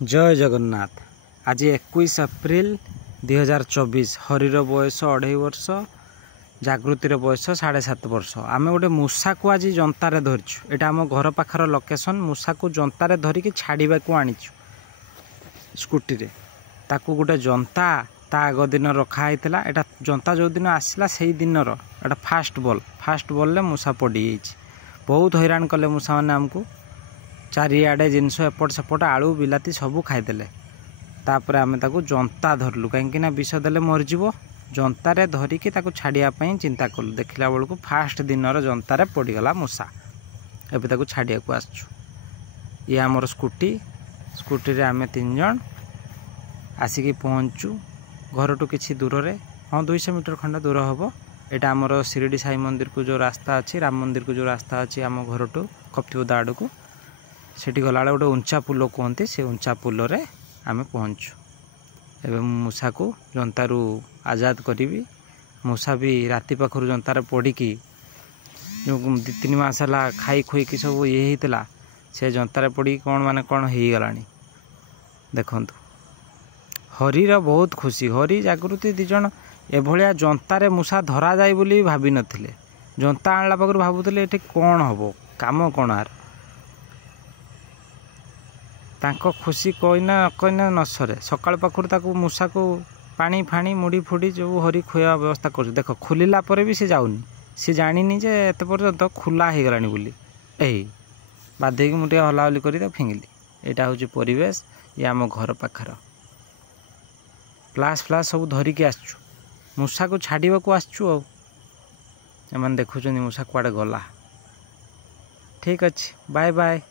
जय जगन्नाथ। आज 21 एप्रिल 2024। हरीर बयस 2.5 वर्ष, जागृतिर बयस 7.5 वर्ष। आम गोटे मूषा को आज जंतार धरचु। एटा आम घर पाखर लोकेशन। मूषा को जंतार धरिकी छाड़ा को आनीचु स्कूटी रे। ताकू गोटे जंता ता आग दिन रखाई। एटा जंता जो दिन आसला से दिन एटा फास्ट बॉल मूषा पड़ी जाइए। बहुत हैरान कले मूषा मैंने आमको। चारिआडे जिनस एपट सेपट आलू बिलाती सबू खाईदे। तापर आम ताकू जंता धरलु कहीं विष देले मरजीव। जंतारे धरिकी ताकू छाड़ियापाई चिंता कलु। देखला बेलू फास्ट दिन जंतारे पड़गला मूषा। एबे ताकू छाड़िया को आसचु। ये आमर स्कूटी रे आम 3 जन आसिकी पहुँचु घर टू किसी दूर रे। हाँ 200 मीटर खंडे दूर हम। यहाँ आमर शिरडी साई मंदिर को जो रास्ता अच्छी, राम मंदिर को जो रास्ता अच्छी आम घर टू कप्तिपदा आड़ को, सेठी गला गोटे उंचा पुल कहते, से उंचा पुल रे आम पहुँचु। एवं मूषा को जंतारू आजाद करी। मूषा भी राति पाखर जंतार पड़िकी जो 2-3 मास है खाई खुईकी सब ये होता, से जंतार पड़ी कौन माने कौन हो गला। देखु हरीर बहुत खुशी। हरी जागृति 2 जन एभलिया जंतारे मूषा धरा जाए बोली भाभी नथिले। जंता आणला पाखर भावुले ये कौन हम काम कौन आर। तांको खुशी कहना कहना न सरे। सकाल पाखर ताकू मूषा को पानी फाणी मुड़ी फुड़ी जो हरी खुआ व्यवस्था कर। देख खोलिला पर भी सी जाऊनी। सी जानी जे एत पर्यंत खुला हो गलानी बोली। यही बाध्य मुझे हलाहली कर फिंगिली। यहाँ हूँ परिवेश। ये आम घर पाखर फ्लाश सब धरिकी आसचु। मूषा को छाड़ा को आसचु। एम देखुं मूषा कुआडे गला। ठीक अच्छे, बाय बाय।